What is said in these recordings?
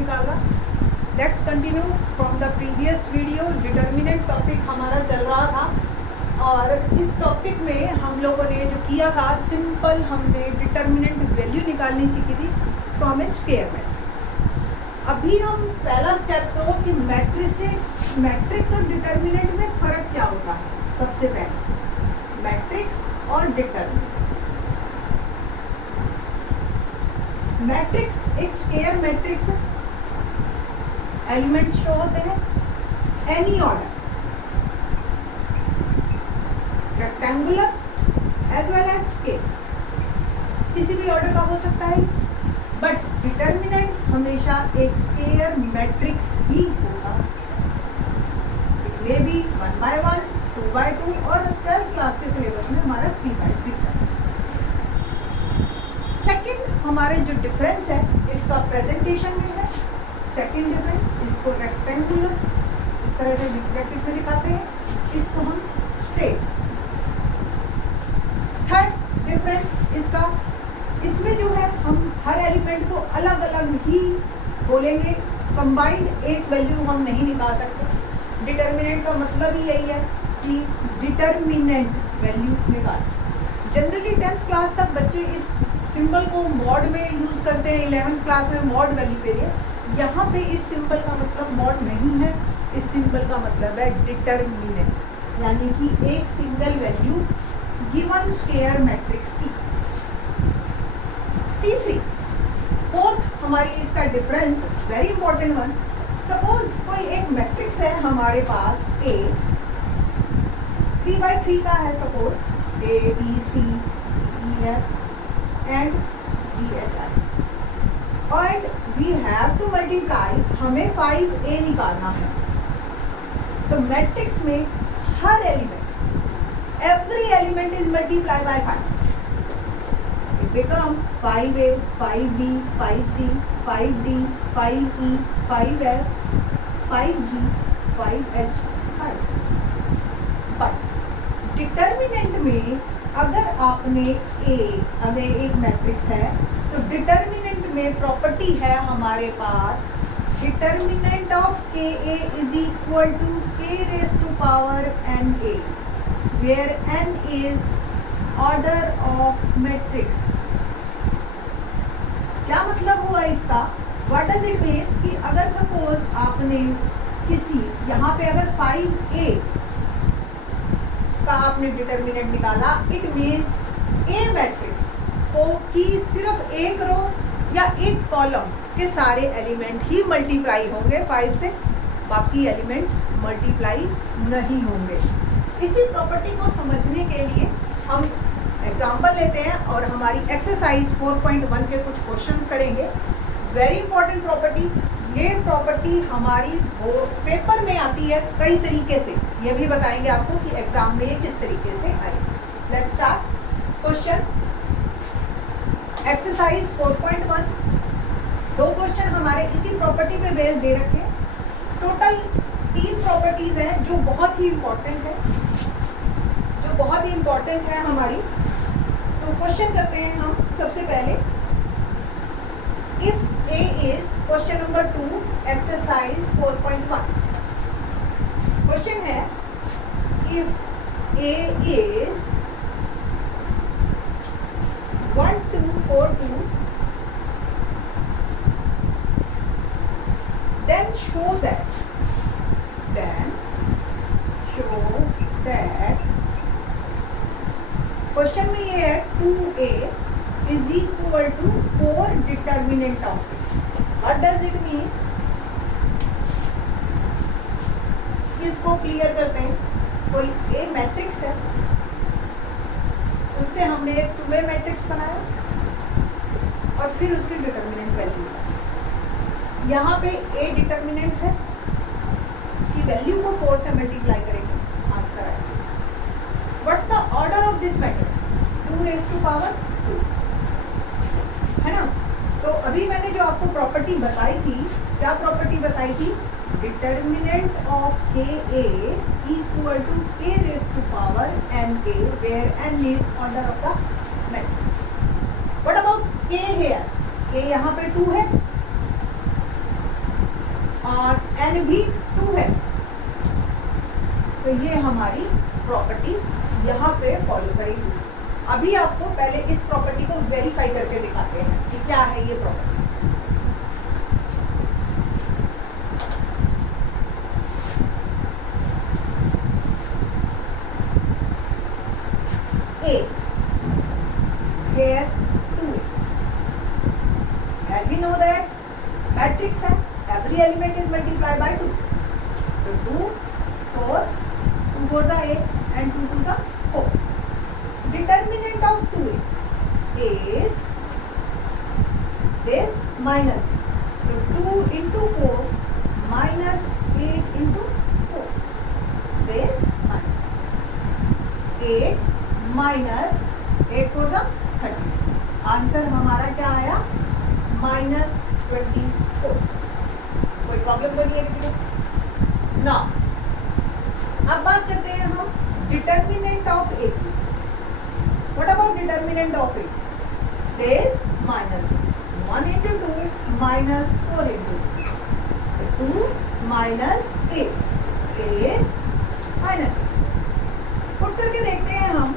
निकाला। Let's continue from the previous video. Determinant topic हमारा चल रहा था और इस टॉपिक में हम लोगों ने जो किया था, सिंपल हमने डिटर्मिनेंट वैल्यू निकालनी सीखी थी फ्रॉम ए स्क्वायर मैट्रिक्स। अभी हम पहला स्टेप तो कि मैट्रिक्स और डिटर्मिनेंट में फ़र्क क्या होता है। सबसे पहले मैट्रिक्स और डिटर्मिनेंट। मैट्रिक्स एक स्क्वायर मैट्रिक्स है, एलिमेंट्स शो होते हैं any order, rectangular as well as square, किसी भी ऑर्डर का हो सकता है। बट डिटर्मिनेंट हमेशा एक स्क्वायर मैट्रिक्स ही होगा। इट मे बी 1/1, 2/2 और 12th क्लास के सिलेबस में हमारा 3/3 है। सेकंड हमारे जो डिफरेंस है इसका प्रेजेंटेशन में है। सेकंड डिफरेंस, इसको रेक्टेंगुलर इस तरह से ब्रैकेट में दिखाते हैं, इसको हम स्ट्रेट। थर्ड डिफरेंस इसका, इसमें जो है हम हर एलिमेंट को अलग अलग ही बोलेंगे, कंबाइंड एक वैल्यू हम नहीं निकाल सकते। डिटर्मिनेंट का मतलब ही यही है कि डिटर्मिनेंट वैल्यू निकाल। जनरली 10th क्लास तक बच्चे इस सिंबल को मॉड में यूज़ करते हैं, 11th क्लास में मॉड वैल्यू के लिए। यहाँ पे इस सिंबल का मतलब मॉड नहीं है, इस सिंबल का मतलब है डिटर्मिनेंट, यानी कि एक single value given square matrix की। तीसरी फोर्थ हमारी इसका difference, very important one. Suppose कोई एक मैट्रिक्स है हमारे पास, ए 3/3 का है, suppose A B C E F and G H I, and we have to multiply, हमें 5A निकालना है। तो मैट्रिक्स में हर element, every element is multiplied by 5. It become 5A, 5B, 5C, 5D, 5E, 5F, 5G, 5H, 5. But determinant में अगर आपने अगर एक मैट्रिक्स है तो डिटर्मिनेंट में प्रॉपर्टी है हमारे पास, determinant of k a is equal to k raise to power n a, where n is order of matrix. क्या मतलब हुआ इसका? व्हाट डज इट मीन्स कि अगर सपोज आपने किसी यहाँ पे अगर 5A का आपने डिटर्मिनेंट निकाला, इट मीन्स ए मैट्रिक्स को कि सिर्फ एक रो या एक कॉलम के सारे एलिमेंट ही मल्टीप्लाई होंगे 5 से, बाकी एलिमेंट मल्टीप्लाई नहीं होंगे। इसी प्रॉपर्टी को समझने के लिए हम एग्जांपल लेते हैं और हमारी एक्सरसाइज 4.1 के कुछ क्वेश्चंस करेंगे। Very important property. ये प्रॉपर्टी हमारी पेपर में आती है कई तरीके से, ये भी बताएंगे आपको कि एग्जाम में ये किस तरीके से आएगी। Let's start question. एक्सरसाइज 4.1, दो क्वेश्चन हमारे इसी प्रॉपर्टी पे बेस दे रखे हैं। टोटल 3 प्रॉपर्टीज हैं जो बहुत ही इम्पोर्टेंट है हमारी। तो क्वेश्चन करते हैं हम सबसे पहले। If A is question number 2, exercise 4.1। Question है if A is 1 2 4 2, then show that question में ये है 2A is equal to 4 determinant of it. What does it mean? इसको क्लियर करते हैं। कोई ए मैट्रिक्स है, उससे हमने एक 2A मैट्रिक्स बनाया और फिर उसकी डिटर्मिनेंट वैल्यू बनाई। यहाँ पे ए डिटर्मिनेंट है, इसकी वैल्यू को 4 से मल्टीप्लाई करेंगे, आंसर आएगा। What's the order of this matrix? 2 raise to power 2, है ना। तो अभी मैंने जो आपको प्रॉपर्टी बताई थी, क्या प्रॉपर्टी बताई थी? Determinant of k a equal to k raise to power n a, where n is order of the matrix. What about k here? K यहाँ पे 2 है, और n भी 2 है। तो ये हमारी प्रॉपर्टी यहाँ पे फॉलो करेगी। अभी आपको पहले इस प्रॉपर्टी को वेरीफाई करके दिखाते हैं कि क्या है ये property. A here 2A, as we know that matrix है, every element is multiplied by 2, so 2 4 2 4 the 8 and 2 2 the 4. Determinant of 2A is this minus this, so 2 into 4 minus 8 into 4, this minus this, 8 minus 8 4 the 30, answer हमारा क्या आया -24। कोई problem तो नहीं है किसी को ना। अब बात करते हैं हम डिटर्मिनेंट ऑफ ए की। What about determinant of A? This minus this, 1 into 2 minus 4 into 2, 2 minus 8 minus 6। Put करके देखते हैं हम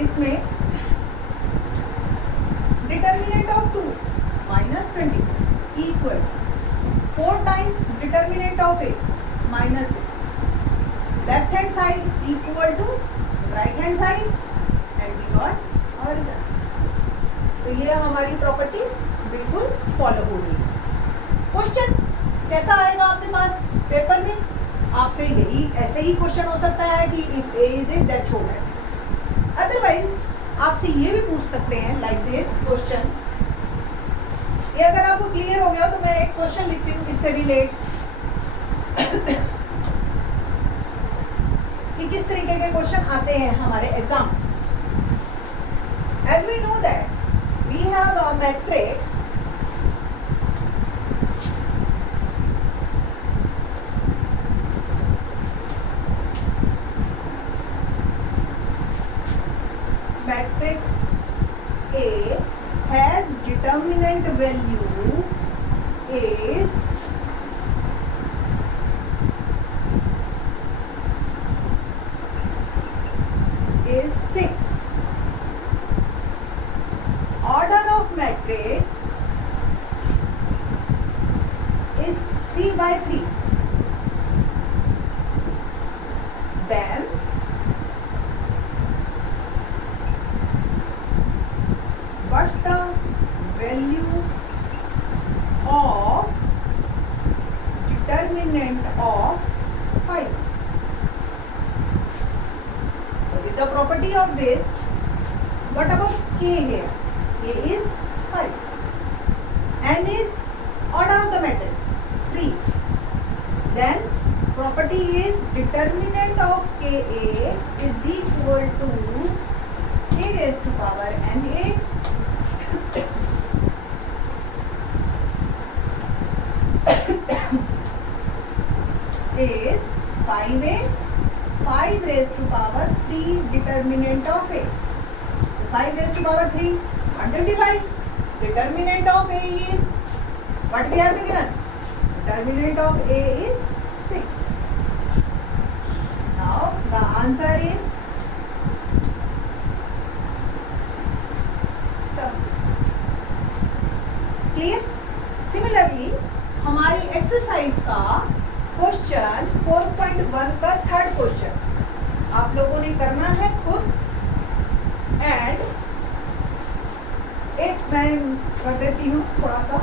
इसमें determinant of 2 -20 equal 4 times determinant of A -6, left hand side equal to right hand side and we got our result. तो ये हमारी property बिल्कुल follow हो रही है। क्वेश्चन कैसा आएगा आपके पास पेपर में? आपसे यही ऐसे ही क्वेश्चन हो सकता है कि if A is this that show that this. Otherwise आपसे ये भी पूछ सकते हैं लाइक दिस क्वेश्चन। ये अगर आपको क्लियर हो गया तो मैं एक क्वेश्चन लिखती हूँ इससे रिलेट कि किस तरीके के क्वेश्चन आते हैं हमारे एग्जाम। As we know that we have a matrix A has determinant value is is 6. Order of matrix is 3 by 3. Then what's the value of determinant of 5? So with the property of this, what about k here? K is 5. N is order of the matrix 3. Then property is determinant of Ka is equal to k raised to power Na is 5A 5 raised to power 3 determinant of A. 5 raised to power 3 125. Determinant of A is what we have given? Determinant of A is 6. Now the answer is clear. Similarly हमारी exercise का question 4.1 का third question आप लोगों ने करना है खुद। And एक मैं कर देती हूँ थोड़ा सा,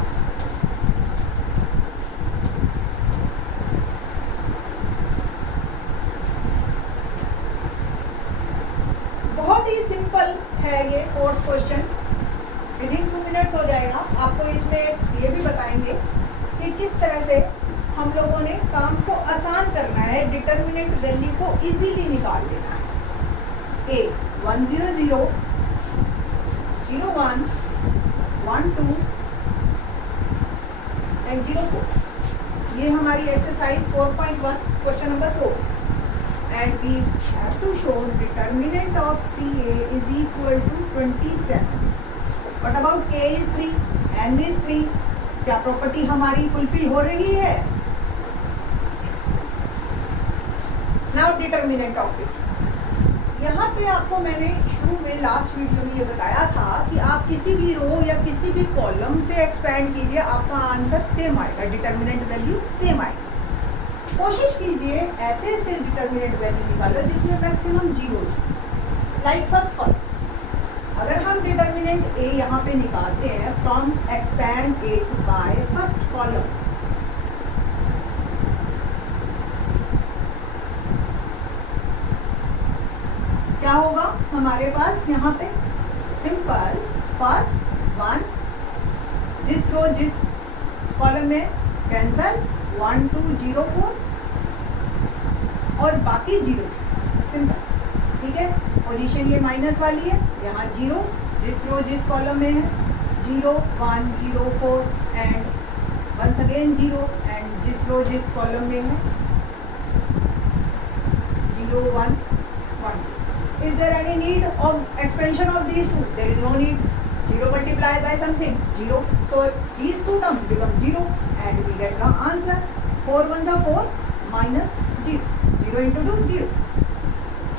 बहुत ही सिंपल है ये फोर्थ क्वेश्चन, विदिन 2 मिनट्स हो जाएगा। आपको इसमें ये भी बताएंगे कि किस तरह से हम लोगों ने काम को आसान करना है, डिटर्मिनेंट वैल्यू को इजीली निकाल लेना है। A 1 0 0 0 1 1 2 and 0 4। ये हमारी exercise 4.1 question number 4। And we have to show determinant of PA is equal to 27। What about K is 3, N is 3? क्या प्रॉपर्टी हमारी फुलफिल हो रही है? Now determinant of it. यहाँ पे आपको मैंने शुरू में लास्ट वीडियो में ये बताया था कि आप किसी भी रो या किसी भी कॉलम से एक्सपेंड कीजिए, आपका आंसर सेम आएगा, डिटर्मिनेंट वैल्यू सेम आएगी। कोशिश कीजिए ऐसे ऐसे डिटर्मिनेंट वैल्यू निकालो जिसमें maximum zeros, like first column. अगर हम डिटर्मिनेंट ए यहाँ पे निकालते हैं from expand it by first column, क्या होगा हमारे पास यहाँ पे? सिंपल फर्स्ट वन, जिस रो जिस कॉलम में कैंसल 1 2 0 4 और बाकी जीरो, सिंपल, ठीक है। पोजीशन ये माइनस वाली है, यहाँ जीरो, जिस रो जिस कॉलम में है 0 1 0 4 and once again zero, and जिस रो जिस कॉलम में है 0 1 1 2। Is there any need of expansion of these two? There is no need. 0 multiplied by something, 0. So these two terms become 0 and we get the answer. 4 1 are 4 minus 0. 0 into 2, 0.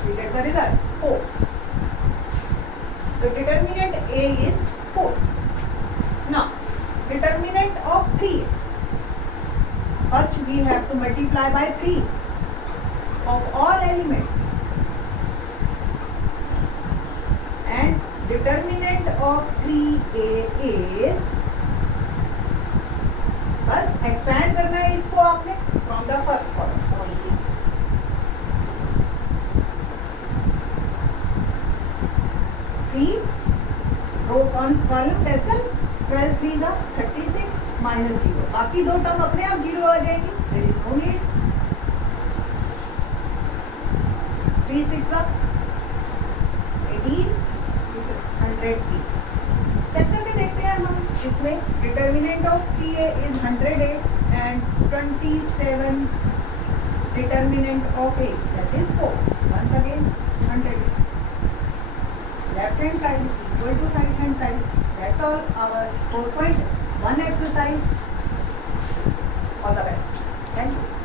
We get the result, 4. The determinant A is 4. Now, determinant of 3. First we have to multiply by 3 of all elements. And determinant of 3a is, बस expand करना है इसको आपने from the first column only. 3 row column cancel, 12 3 का 36 minus 0, बाकी दो term अपने आप 0 आ जाएंगी, there is no need. 3 6 का 18 100 चेक करके देखते हैं हम इसमें। Determinant of 3a is 108 and 27 determinant of a that is 4, once again 108, left hand side equal to right hand side. That's all our 4.1 exercise. All the best. Thank you.